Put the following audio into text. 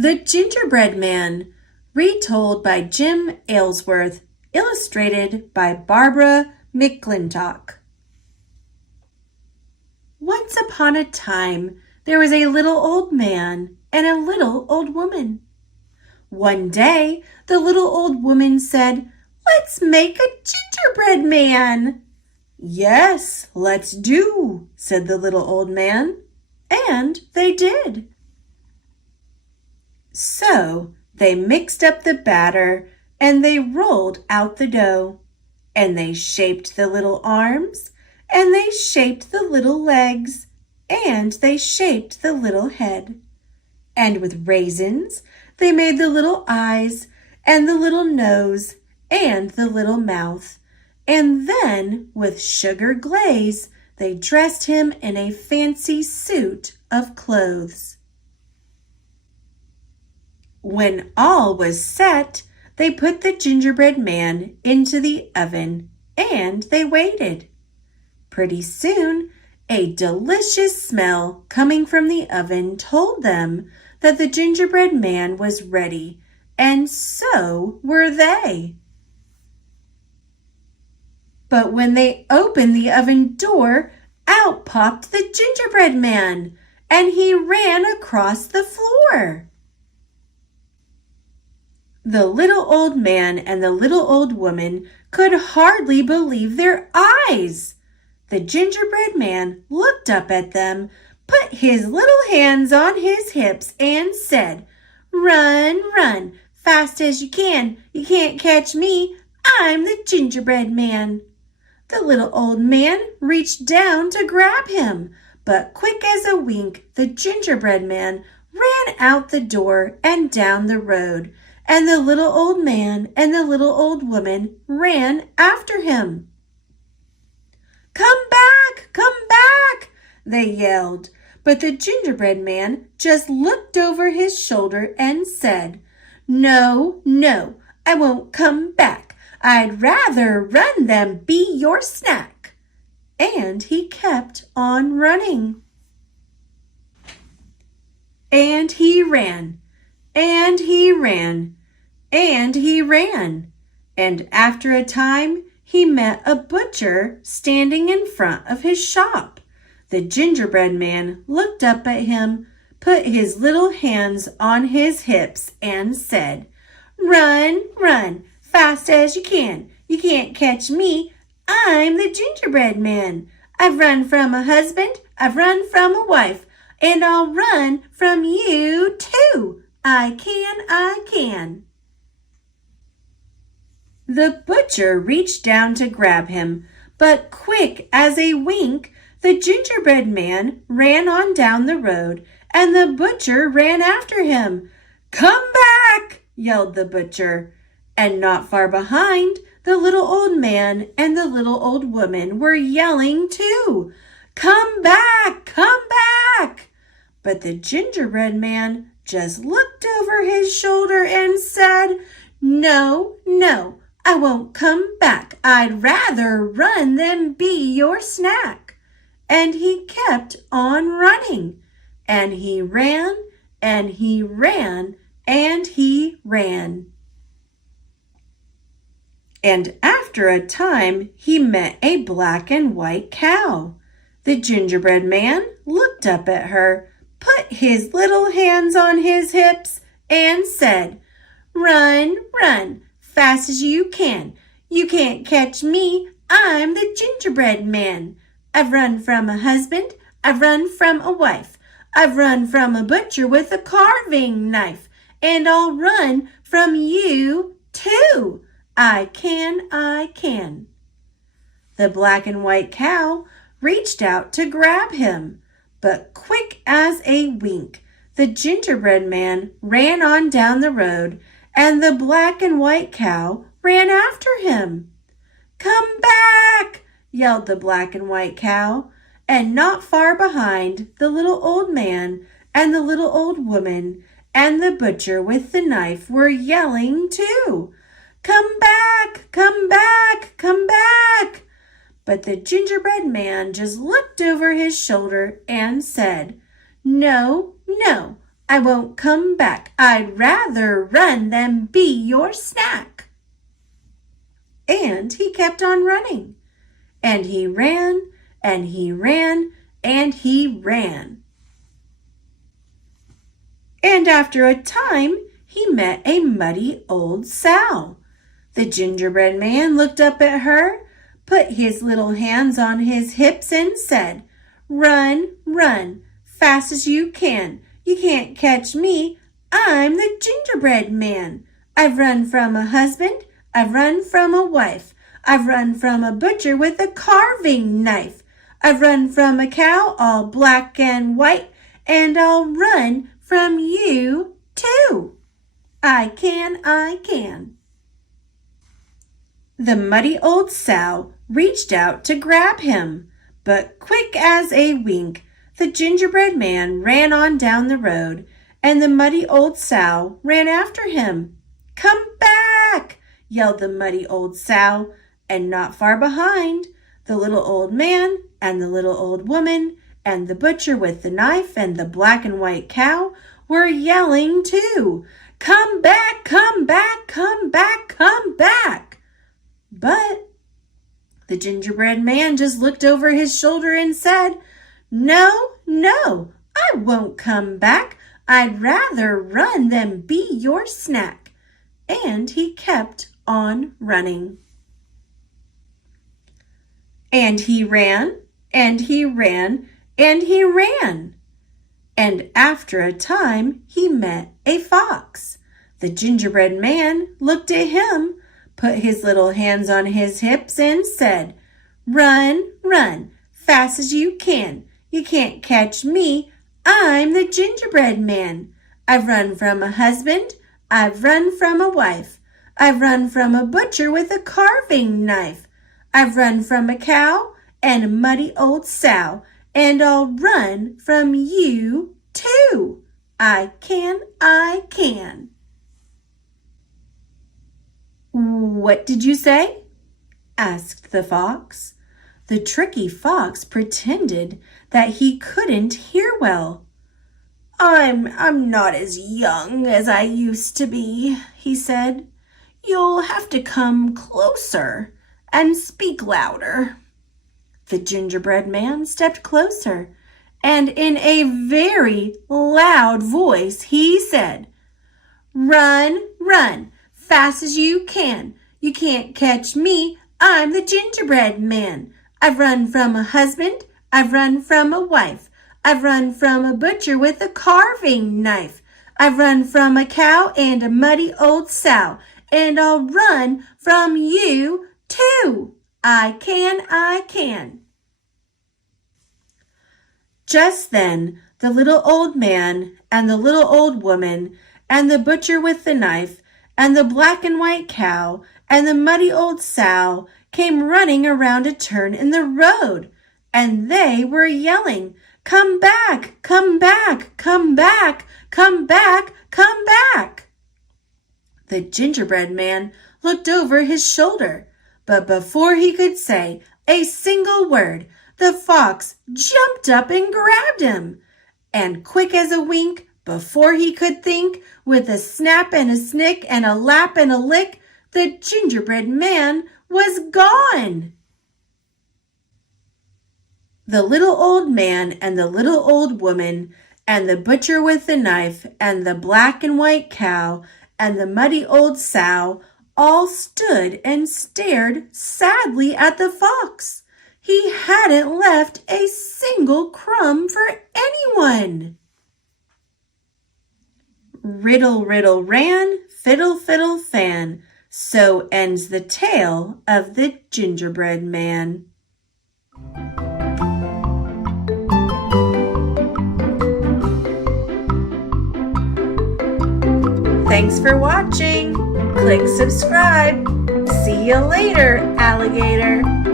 The Gingerbread Man, retold by Jim Aylesworth, illustrated by Barbara McClintock. Once upon a time, there was a little old man and a little old woman. One day, the little old woman said, "Let's make a gingerbread man." "Yes, let's do," said the little old man, and they did. So they mixed up the batter and they rolled out the dough, and they shaped the little arms, and they shaped the little legs, and they shaped the little head. And with raisins, they made the little eyes and the little nose and the little mouth. And then with sugar glaze, they dressed him in a fancy suit of clothes. When all was set, they put the gingerbread man into the oven, and they waited. Pretty soon, a delicious smell coming from the oven told them that the gingerbread man was ready, and so were they. But when they opened the oven door, out popped the gingerbread man, and he ran across the floor. The little old man and the little old woman could hardly believe their eyes. The gingerbread man looked up at them, put his little hands on his hips, and said, "Run, run, fast as you can. You can't catch me. I'm the gingerbread man." The little old man reached down to grab him, but quick as a wink, the gingerbread man ran out the door and down the road, and the little old man and the little old woman ran after him. "Come back, they yelled, but the gingerbread man just looked over his shoulder and said, "No, no, I won't come back. I'd rather run than be your snack." And he kept on running. And he ran, and he ran, and he ran, and after a time he met a butcher standing in front of his shop. The gingerbread man looked up at him, put his little hands on his hips, and said, "Run, run, fast as you can. You can't catch me. I'm the gingerbread man. I've run from a husband, I've run from a wife, and I'll run from you too. I can. The butcher reached down to grab him, but quick as a wink, the gingerbread man ran on down the road, and the butcher ran after him. "Come back!" yelled the butcher. And not far behind, the little old man and the little old woman were yelling too. "Come back! Come back!" But the gingerbread man just looked over his shoulder and said, "No, no, I won't come back. I'd rather run than be your snack." And he kept on running. And he ran, and he ran, and he ran. And after a time, he met a black and white cow. The gingerbread man looked up at her, put his little hands on his hips, and said, "Run, run, fast as you can. You can't catch me. I'm the gingerbread man. I've run from a husband, I've run from a wife, I've run from a butcher with a carving knife, and I'll run from you too. I can. The black and white cow reached out to grab him, but quick as a wink, the gingerbread man ran on down the road, and the black and white cow ran after him. "Come back!" yelled the black and white cow, and not far behind, the little old man and the little old woman and the butcher with the knife were yelling too. "Come back! Come back! Come back!" But the gingerbread man just looked over his shoulder and said, "No, no, I won't come back. I'd rather run than be your snack. And he kept on running. And he ran, and he ran, and he ran. And after a time, he met a muddy old sow. The gingerbread man looked up at her, put his little hands on his hips and said, Run, run, fast as you can. You can't catch me. I'm the gingerbread man. I've run from a husband. I've run from a wife. I've run from a butcher with a carving knife. I've run from a cow all black and white, and I'll run from you too. I can. The muddy old sow reached out to grab him, but quick as a wink, the gingerbread man ran on down the road, and the muddy old sow ran after him. Come back, yelled the muddy old sow, and not far behind, the little old man and the little old woman and the butcher with the knife and the black and white cow were yelling too. Come back, come back, come back, come back. But the gingerbread man just looked over his shoulder and said, No, no, I won't come back. I'd rather run than be your snack. And he kept on running. And he ran, and he ran, and he ran. And after a time, he met a fox. The gingerbread man looked at him, put his little hands on his hips and said, Run, run, fast as you can. You can't catch me. I'm the gingerbread man. I've run from a husband. I've run from a wife. I've run from a butcher with a carving knife. I've run from a cow and a muddy old sow, and I'll run from you too. I can. What did you say? Asked the fox. The tricky fox pretended that he couldn't hear well. I'm not as young as I used to be, he said. You'll have to come closer and speak louder. The gingerbread man stepped closer, and in a very loud voice he said, Run, run, fast as you can. You can't catch me. I'm the gingerbread man. I've run from a husband. I've run from a wife. I've run from a butcher with a carving knife. I've run from a cow and a muddy old sow, and I'll run from you too. I can. Just then, the little old man and the little old woman and the butcher with the knife and the black and white cow and the muddy old sow came running around a turn in the road, and they were yelling, Come back, come back, come back, come back, come back. The gingerbread man looked over his shoulder, but before he could say a single word, the fox jumped up and grabbed him. And quick as a wink, before he could think, with a snap and a snick and a lap and a lick, the gingerbread man was gone. The little old man and the little old woman and the butcher with the knife and the black and white cow and the muddy old sow all stood and stared sadly at the fox. He hadn't left a single crumb for anyone. Riddle, riddle, ran, fiddle, fiddle, fan. So ends the tale of the gingerbread man. Thanks for watching. Click subscribe. See you later, alligator.